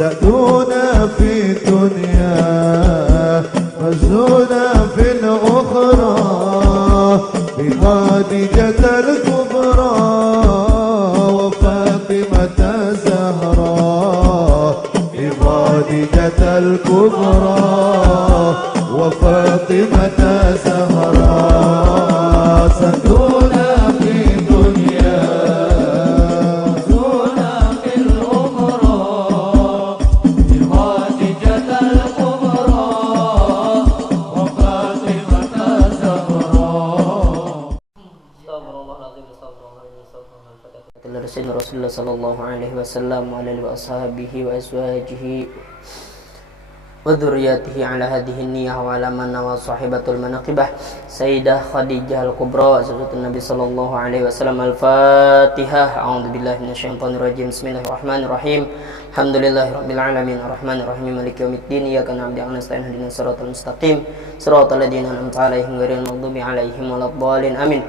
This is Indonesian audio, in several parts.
سألونا في الدنيا مزونا في الأخرى بخادجة الكبرى وفاطمة الزهراء بخادجة الكبرى وفاطمة الزهراء سألونا في الدنيا مزونا في الأخرى بخادجة الكبرى وفاطمة الزهراء. Rasulullah sallallahu alaihi wasallam wa alihi wa ashabihi wa azwajihi wa dzurriyyatihi ala hadhihi niyyah wa ala man wa sahibatul manaqibah Sayyidah Khadijah al-Kubra zawjatun Nabi sallallahu alaihi wasallam. Al-Fatihah. A'udzu billahi minasyaitonir rajim. Bismillahirrahmanirrahim. Alhamdulillahirabbil alamin arrahmanir rahim maliki yaumiddin iyyaka na'budu wa nasta'in ihdinas siratal mustaqim siratal ladzina an'amta 'alaihim ghairil maghdubi 'alaihim waladdallin. Amin.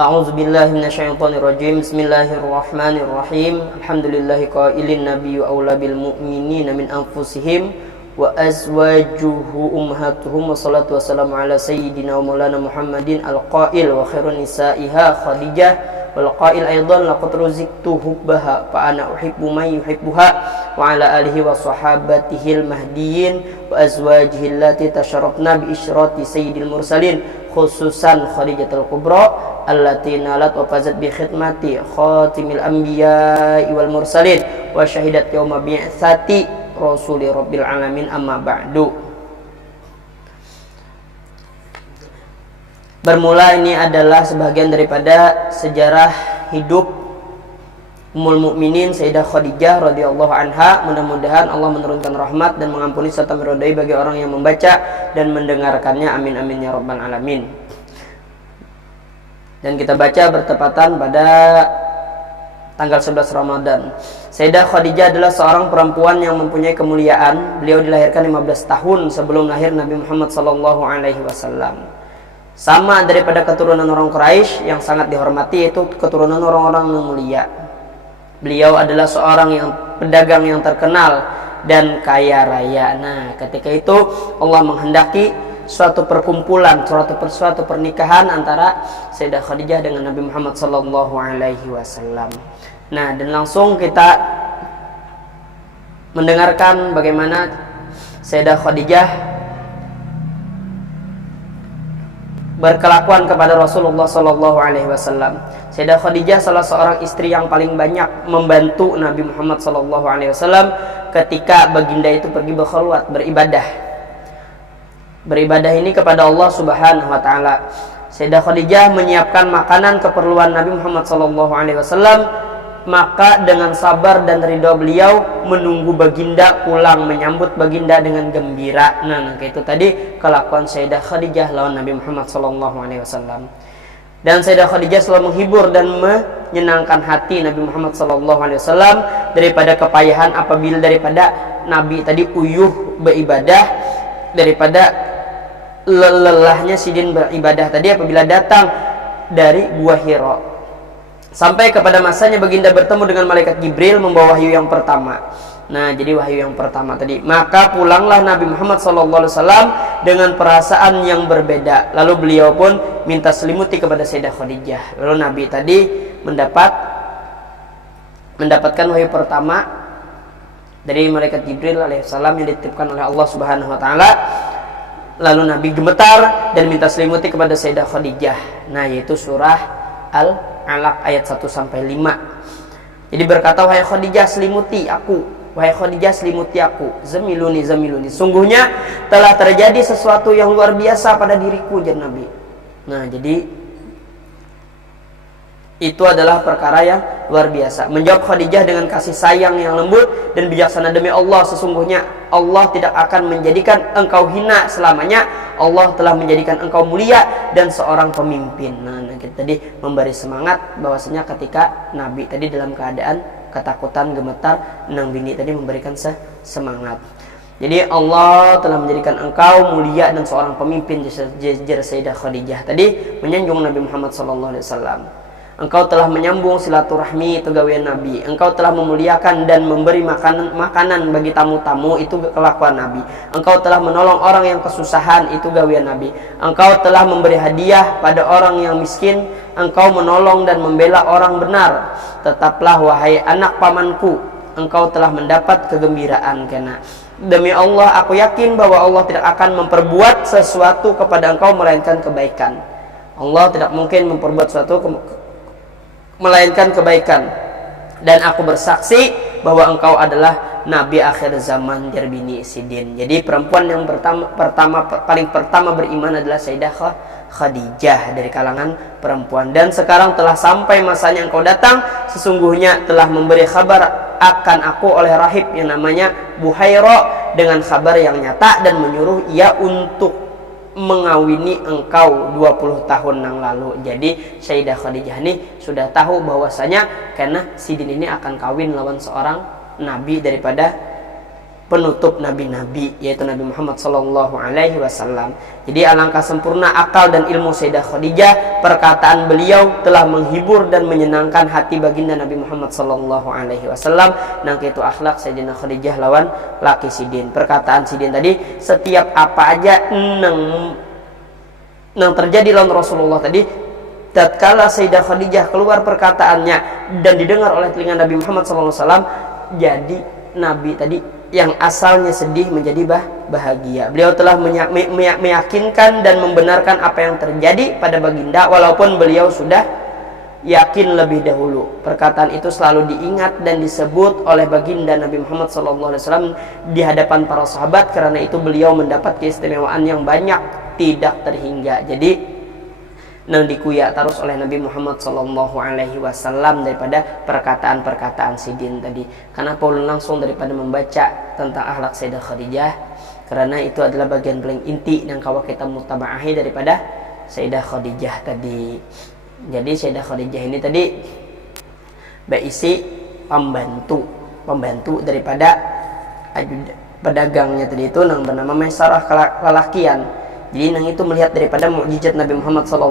A'udzu billahi minasyaitonir rajim. Bismillahirrahmanirrahim. Alhamdulillahi qailin nabiyyu aula bil mu'minina min anfusihim wa azwajuhu ummahatuhum wassalatu wassalamu ala sayyidina wa maulana Muhammadin al-qail wa khairun nisa'iha Khadijah wal qail aidan laqad ruziktu hubbaha fa ana uhibbu man yuhibbuha wa ala alihi wa sahabatihil mahdiyyin wa azwajihi allati tasharrafna bi isyrati sayyidil mursalin khususan Khadijatul Kubra allati nalat wa fazat bi khidmati khatimil anbiya'i wal mursalin wa syahidat yauma bi'tsati rasuli rabbil alamin. Amma ba'du. Bermula ini adalah sebagian daripada sejarah hidup Ummul Mukminin Sayyidah Khadijah radhiyallahu anha. Mudah-mudahan Allah menurunkan rahmat dan mengampuni serta meridai bagi orang yang membaca dan mendengarkannya. Amin amin ya rabbal alamin. Dan kita baca bertepatan pada tanggal 11 Ramadan. Sayyidah Khadijah adalah seorang perempuan yang mempunyai kemuliaan. Beliau dilahirkan 15 tahun sebelum lahir Nabi Muhammad sallallahu alaihi wasallam. Sama daripada keturunan orang Quraisy yang sangat dihormati, yaitu keturunan orang-orang yang mulia. Beliau adalah seorang yang pedagang yang terkenal dan kaya raya. Nah, ketika itu Allah menghendaki suatu perkumpulan, suatu pernikahan antara Sayyidah Khadijah dengan Nabi Muhammad sallallahu alaihi wasallam. Nah, dan langsung kita mendengarkan bagaimana Sayyidah Khadijah berkelakuan kepada Rasulullah sallallahu alaihi wasallam. Sayyidah Khadijah salah seorang istri yang paling banyak membantu Nabi Muhammad sallallahu alaihi wasallam ketika baginda itu pergi berkhulwat, beribadah ini kepada Allah Subhanahu wa taala. Sayyidah Khadijah menyiapkan makanan keperluan Nabi Muhammad sallallahu alaihi wasallam, maka dengan sabar dan ridha beliau menunggu baginda pulang, menyambut baginda dengan gembira. Nah, itu tadi kelakuan Sayyidah Khadijah lawan Nabi Muhammad sallallahu alaihi wasallam. Dan Sayyidah Khadijah selalu menghibur dan menyenangkan hati Nabi Muhammad sallallahu alaihi wasallam daripada kepayahan apabila daripada Nabi tadi uyuh beribadah, daripada lelahnya sidin beribadah tadi apabila datang dari Gua Hira. Sampai kepada masanya baginda bertemu dengan malaikat Jibril membawa wahyu yang pertama. Nah, jadi wahyu yang pertama tadi, maka pulanglah Nabi Muhammad SAW dengan perasaan yang berbeda. Lalu beliau pun minta selimuti kepada Sayyidah Khadijah. Lalu Nabi tadi mendapatkan wahyu pertama dari malaikat Jibril alaihissalam yang dititipkan oleh Allah Subhanahu wa taala. Lalu Nabi gemetar dan minta selimuti kepada Sayyidah Khadijah. Nah, yaitu surah Al-Alaq ayat 1-5. Jadi berkata, wahai Khadijah selimuti aku, wahai Khadijah selimuti aku, zamiluni zamiluni, sungguhnya telah terjadi sesuatu yang luar biasa pada diriku, jar Nabi. Nah, jadi itu adalah perkara yang luar biasa. Menjawab Khadijah dengan kasih sayang yang lembut dan bijaksana, demi Allah sesungguhnya Allah tidak akan menjadikan engkau hina selamanya. Allah telah menjadikan engkau mulia dan seorang pemimpin. Nah, kita tadi memberi semangat bahwasanya ketika Nabi tadi dalam keadaan ketakutan, gemetar, Nang Bini tadi memberikan semangat. Jadi Allah telah menjadikan engkau mulia dan seorang pemimpin, jar Sayyidah Khadijah tadi menyanjung Nabi Muhammad SAW. Engkau telah menyambung silaturahmi, itu gawean Nabi. Engkau telah memuliakan dan memberi makanan bagi tamu-tamu, itu kelakuan Nabi. Engkau telah menolong orang yang kesusahan, itu gawean Nabi. Engkau telah memberi hadiah pada orang yang miskin, engkau menolong dan membela orang benar. Tetaplah wahai anak pamanku, engkau telah mendapat kegembiraan karena demi Allah aku yakin bahwa Allah tidak akan memperbuat sesuatu kepada engkau melainkan kebaikan. Allah tidak mungkin memperbuat sesuatu melainkan kebaikan, dan aku bersaksi bahwa engkau adalah nabi akhir zaman Jarbini Sidin. Jadi perempuan yang paling pertama beriman adalah Sayyidah Khadijah dari kalangan perempuan. Dan sekarang telah sampai masanya engkau datang, sesungguhnya telah memberi kabar akan aku oleh rahib yang namanya Buhaira dengan kabar yang nyata dan menyuruh ia untuk mengawini engkau 20 tahun yang lalu. Jadi Sayyidah Khadijah ini sudah tahu bahwasanya karena Sidin ini akan kawin lawan seorang nabi daripada penutup nabi-nabi, yaitu Nabi Muhammad SAW. Jadi alangkah sempurna akal dan ilmu Sayyidah Khadijah. Perkataan beliau telah menghibur dan menyenangkan hati baginda Nabi Muhammad SAW. Nang itu akhlak Sayyidina Khadijah lawan laki Sidin. Perkataan Sidin tadi, setiap apa aja nang terjadi lawan Rasulullah tadi, tatkala Sayyidah Khadijah keluar perkataannya dan didengar oleh telinga Nabi Muhammad SAW, jadi Nabi tadi yang asalnya sedih menjadi bahagia. Beliau telah meyakinkan dan membenarkan apa yang terjadi pada baginda walaupun beliau sudah yakin lebih dahulu. Perkataan itu selalu diingat dan disebut oleh baginda Nabi Muhammad SAW di hadapan para sahabat, karena itu beliau mendapat keistimewaan yang banyak tidak terhingga. Jadi nang dikuya terus oleh Nabi Muhammad SAW daripada perkataan-perkataan Sidin tadi. Kenapa ulun langsung daripada membaca tentang akhlak Sayyidah Khadijah? Karena itu adalah bagian paling inti yang kalau kita mutaba'ahi daripada Sayyidah Khadijah tadi. Jadi Sayyidah Khadijah ini tadi berisi pembantu daripada pedagangnya tadi itu yang bernama Maisarah lelakian. Jadi nang itu melihat daripada mukjizat Nabi Muhammad SAW.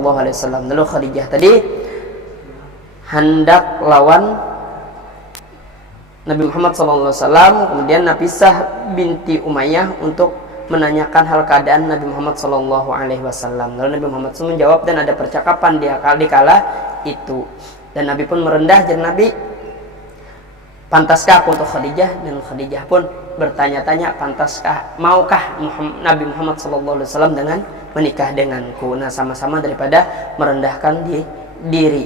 Lalu Khadijah tadi hendak lawan Nabi Muhammad SAW, kemudian Nafisah binti Umayyah untuk menanyakan hal keadaan Nabi Muhammad SAW. Lalu Nabi Muhammad SAW menjawab dan ada percakapan di kala itu. Dan Nabi pun merendah, jadi Nabi, pantaskah aku untuk Khadijah? Dan Khadijah pun bertanya-tanya, pantaskah, maukah Nabi Muhammad SAW dengan menikah denganku? Nah, sama-sama daripada merendahkan diri.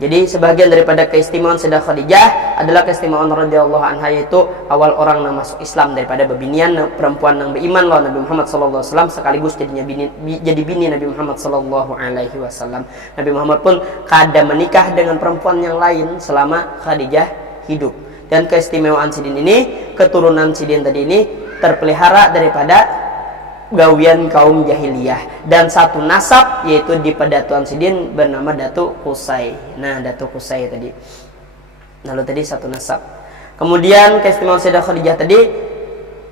Jadi sebagian daripada keistimewaan Sayyidah Khadijah adalah keistimewaan radhiyallahu anha, yaitu awal orang yang masuk Islam daripada bebinian perempuan yang beriman lawan Nabi Muhammad SAW sekaligus jadi bini Nabi Muhammad SAW. Nabi Muhammad pun kada menikah dengan perempuan yang lain selama Khadijah hidup. Dan keistimewaan Sidin ini, keturunan Sidin tadi ini terpelihara daripada gawian kaum jahiliyah, dan satu nasab yaitu di pedatuan Sidin bernama Datu Qusay. Nah, Datu Qusay tadi. Lalu tadi satu nasab. Kemudian keistimewaan Sayyidah Khadijah tadi,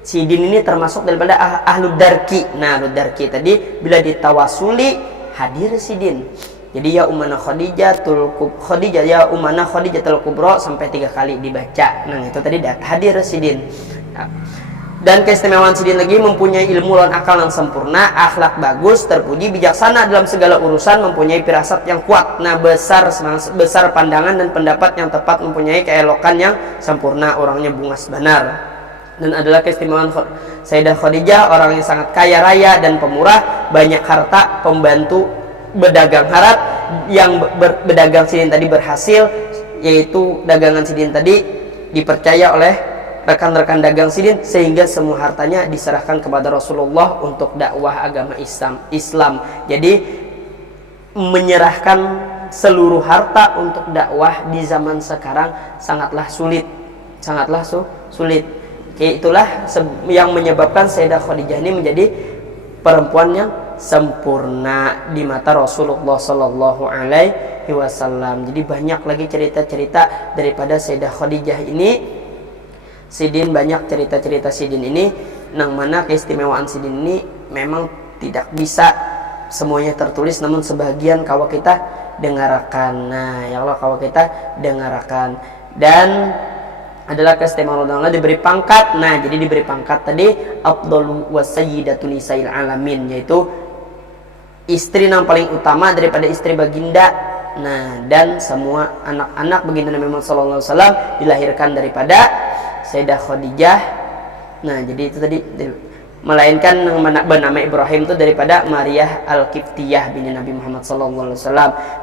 Sidin ini termasuk daripada Ahlud Darki. Nah, Ahlud Darki tadi bila ditawasuli hadir Sidin. Jadi ya umana Khadijah ya umana Khadijatul Kubra sampai 3 kali dibaca. Nah, itu tadi hadir Sidin. Nah, dan keistimewaan Sidin lagi mempunyai ilmu dan akal yang sempurna, akhlak bagus, terpuji, bijaksana dalam segala urusan, mempunyai firasat yang kuat. Nah, besar pandangan dan pendapat yang tepat, mempunyai keelokan yang sempurna, orangnya bungas benar. Dan adalah keistimewaan Sayyidah Khadijah, orang yang sangat kaya raya dan pemurah, banyak harta, pembantu, berdagang harap. Yang berdagang Sidin tadi berhasil, yaitu dagangan Sidin tadi dipercaya oleh rekan-rekan dagang Sidin, sehingga semua hartanya diserahkan kepada Rasulullah untuk dakwah agama Islam. Jadi menyerahkan seluruh harta untuk dakwah di zaman sekarang sangatlah sulit. Itulah yang menyebabkan Sayyidah Khadijah ini menjadi perempuan yang sempurna di mata Rasulullah Sallallahu Alaihi Wasallam. Jadi banyak lagi cerita-cerita daripada Sayyidah Khadijah ini. Sidin, banyak cerita-cerita Sidin ini, nang mana keistimewaan Sidin ini memang tidak bisa semuanya tertulis namun sebagian kawa kita dengarkan. Nah ya Allah kawa kita dengarkan. Dan adalah keistimewaan Allah diberi pangkat. Nah jadi diberi pangkat tadi afdalu wa sayyidatu nisa'il alamin, yaitu istri yang paling utama daripada istri baginda. Nah dan semua anak-anak baginda Nabi Muhammad SAW dilahirkan daripada Sayyidah Khadijah. Nah jadi itu tadi, melainkan bernama Ibrahim itu daripada Maria Al-Qibtiyah binti Nabi Muhammad SAW.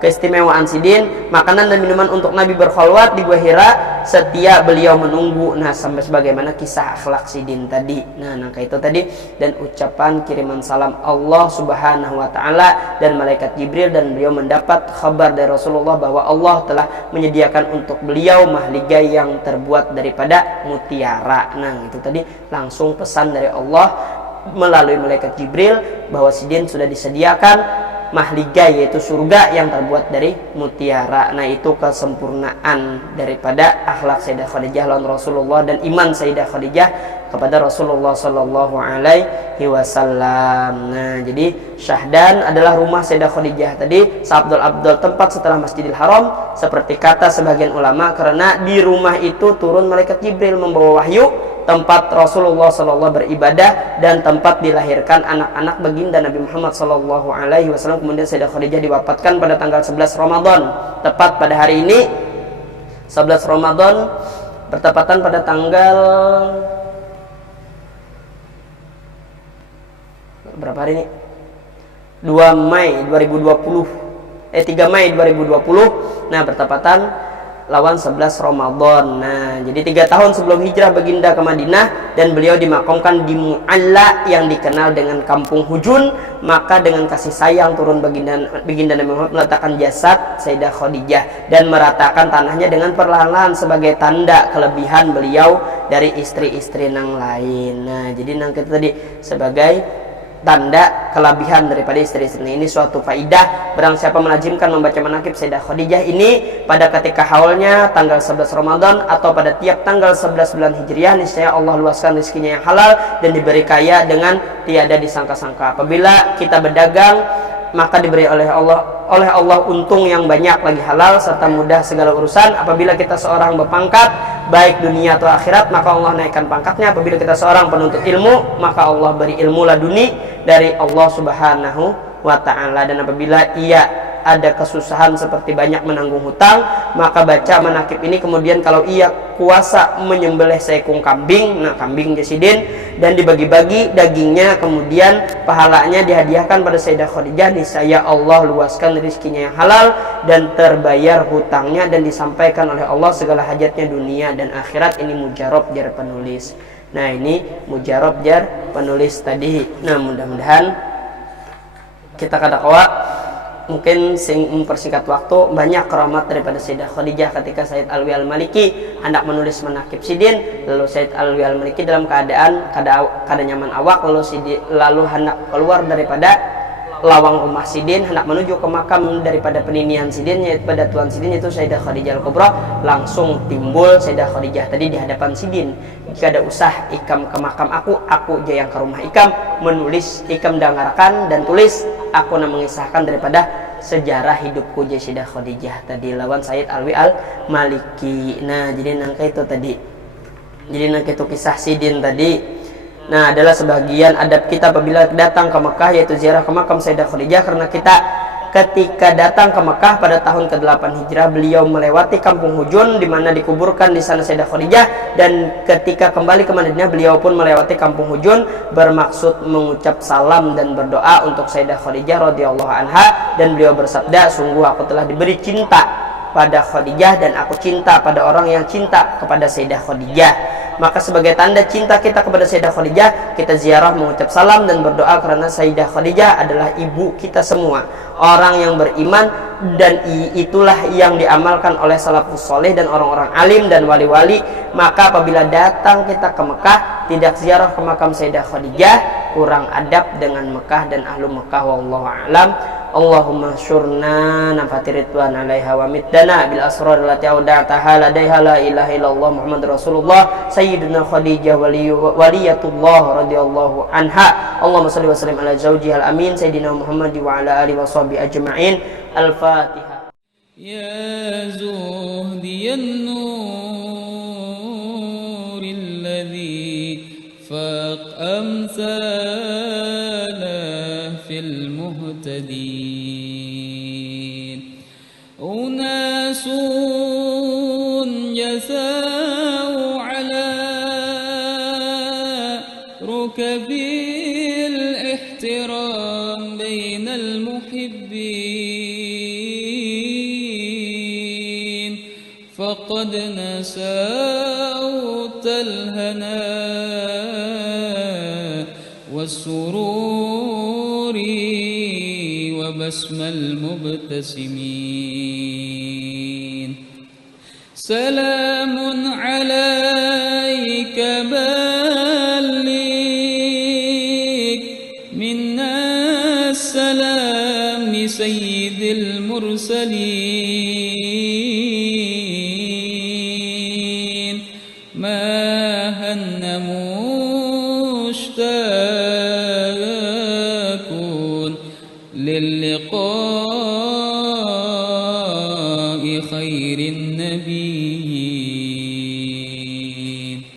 Keistimewaan sidin, makanan dan minuman untuk Nabi berkholwat di Gua Hira setia beliau menunggu. Nah sampai sebagaimana kisah akhlak sidin tadi. Nah itu tadi, dan ucapan kiriman salam Allah Subhanahu wa taala dan malaikat Jibril, dan beliau mendapat kabar dari Rasulullah bahwa Allah telah menyediakan untuk beliau mahligai yang terbuat daripada mutiara. Nah itu tadi langsung pesan dari Allah melalui malaikat Jibril bahwa sidin sudah disediakan mahligai, yaitu surga yang terbuat dari mutiara. Nah itu kesempurnaan daripada akhlak Sayyidah Khadijah lawan Rasulullah dan iman Sayyidah Khadijah kepada Rasulullah Sallallahu Alaihi Wasallam. Nah jadi Syahdan adalah rumah Sayyidah Khadijah tadi, Abdul tempat setelah Masjidil Haram, seperti kata sebagian ulama, karena di rumah itu turun malaikat Jibril membawa wahyu, tempat Rasulullah SAW beribadah, dan tempat dilahirkan anak-anak baginda Nabi Muhammad SAW. Kemudian Sayyidah Khadijah diwafatkan pada tanggal 11 Ramadan, tepat pada hari ini 11 Ramadan, bertepatan pada tanggal berapa hari ini? 2 Mei 2020 3 Mei 2020. Nah bertepatan lawan 11 Ramadan. Nah, jadi 3 tahun sebelum hijrah baginda ke Madinah, dan beliau dimakamkan di Mu'alla yang dikenal dengan Kampung Hujun. Maka dengan kasih sayang turun baginda Nabi Muhammad meletakkan jasad Sayyidah Khadijah dan meratakan tanahnya dengan perlahan-lahan sebagai tanda kelebihan beliau dari istri-istri yang lain. Nah, jadi nang kita tadi sebagai tanda kelebihan daripada istri-istri ini. Suatu faidah, barang siapa melazimkan membaca manaqib Sayyidah Khadijah ini pada ketika haulnya tanggal 11 Ramadan atau pada tiap tanggal 11 bulan Hijriah, niscaya Allah luaskan rezekinya yang halal dan diberi kaya dengan tiada disangka-sangka. Apabila kita berdagang, maka diberi oleh Allah untung yang banyak lagi halal serta mudah segala urusan. Apabila kita seorang berpangkat baik dunia atau akhirat, maka Allah naikkan pangkatnya. Apabila kita seorang penuntut ilmu, maka Allah beri ilmu laduni dari Allah Subhanahu wa ta'ala. Dan apabila ia ada kesusahan seperti banyak menanggung hutang, maka baca manaqib ini. Kemudian kalau ia kuasa menyembelih seekor kambing, nah kambing jasidin, dan dibagi-bagi dagingnya, kemudian pahalanya dihadiahkan pada Sayyidah Khadijah, niscaya Allah luaskan rezekinya yang halal dan terbayar hutangnya, dan disampaikan oleh Allah segala hajatnya dunia dan akhirat. Ini mujarab jar penulis. Nah ini mujarab jar penulis tadi. Nah mudah-mudahan kita kadakawa mungkin mempersingkat waktu, banyak keramat daripada Sayyidah Khadijah ketika Sayyid Alwi Al-Maliki hendak menulis manaqib sidin. Lalu Sayyid Alwi Al-Maliki dalam keadaan nyaman awak, lalu hendak keluar daripada lawang rumah sidin, hendak menuju ke makam daripada peninian sidin, yaitu pada tuan sidin, yaitu Sayyidah Khadijah Al-Kubra. Langsung timbul Sayyidah Khadijah tadi di hadapan sidin. Jika ada usah ikam ke makam aku aja yang ke rumah ikam, menulis ikam dengarkan dan tulis, aku nak mengisahkan daripada sejarah hidupku Sayyidah Khadijah tadi lawan Sayyid Alwi Al-Maliki. Nah jadi nangka itu tadi, jadi nangka itu kisah sidin tadi. Nah adalah sebagian adab kita apabila datang ke Mekah, yaitu ziarah ke makam Sayyidah Khadijah. Karena kita ketika datang ke Mekah pada tahun ke-8 Hijrah, beliau melewati Kampung Hujun di mana dikuburkan di sana Sayyidah Khadijah, dan ketika kembali ke Madinah beliau pun melewati Kampung Hujun bermaksud mengucap salam dan berdoa untuk Sayyidah Khadijah radhiyallahu anha, dan beliau bersabda, sungguh aku telah diberi cinta pada Khadijah dan aku cinta pada orang yang cinta kepada Sayyidah Khadijah. Maka sebagai tanda cinta kita kepada Sayyidah Khadijah, kita ziarah mengucap salam dan berdoa, karena Sayyidah Khadijah adalah ibu kita semua, orang yang beriman, dan itulah yang diamalkan oleh salafus soleh dan orang-orang alim dan wali-wali. Maka apabila datang kita ke Mekah tidak ziarah ke makam Sayyidah Khadijah, kurang adab dengan Mekah dan ahlu Mekah. Wallahu a'lam. Allahumma syurna nafati ridwan alaiha wa middana bil asrar allati auda'taha ladaiha la ilaha illallah Muhammad Rasulullah Sayyidina Khadijah waliyatullah radhiyallahu anha. Allahumma salli wa sallim ala zawjihal amin Sayyidina Muhammad wa ala alihi wa sahbihi ajma'in. Al-Fatihah. يا زهدي النور الذي فاق أمثاله في المهتدين أناس يساو على ركب الاحترام بين المحبين فقد نسوت الهنا والسرور وبسم المبتسمين سلام عليك بلغ منا السلام لسيد المرسلين ما هن مشتاق للقاء خير النبي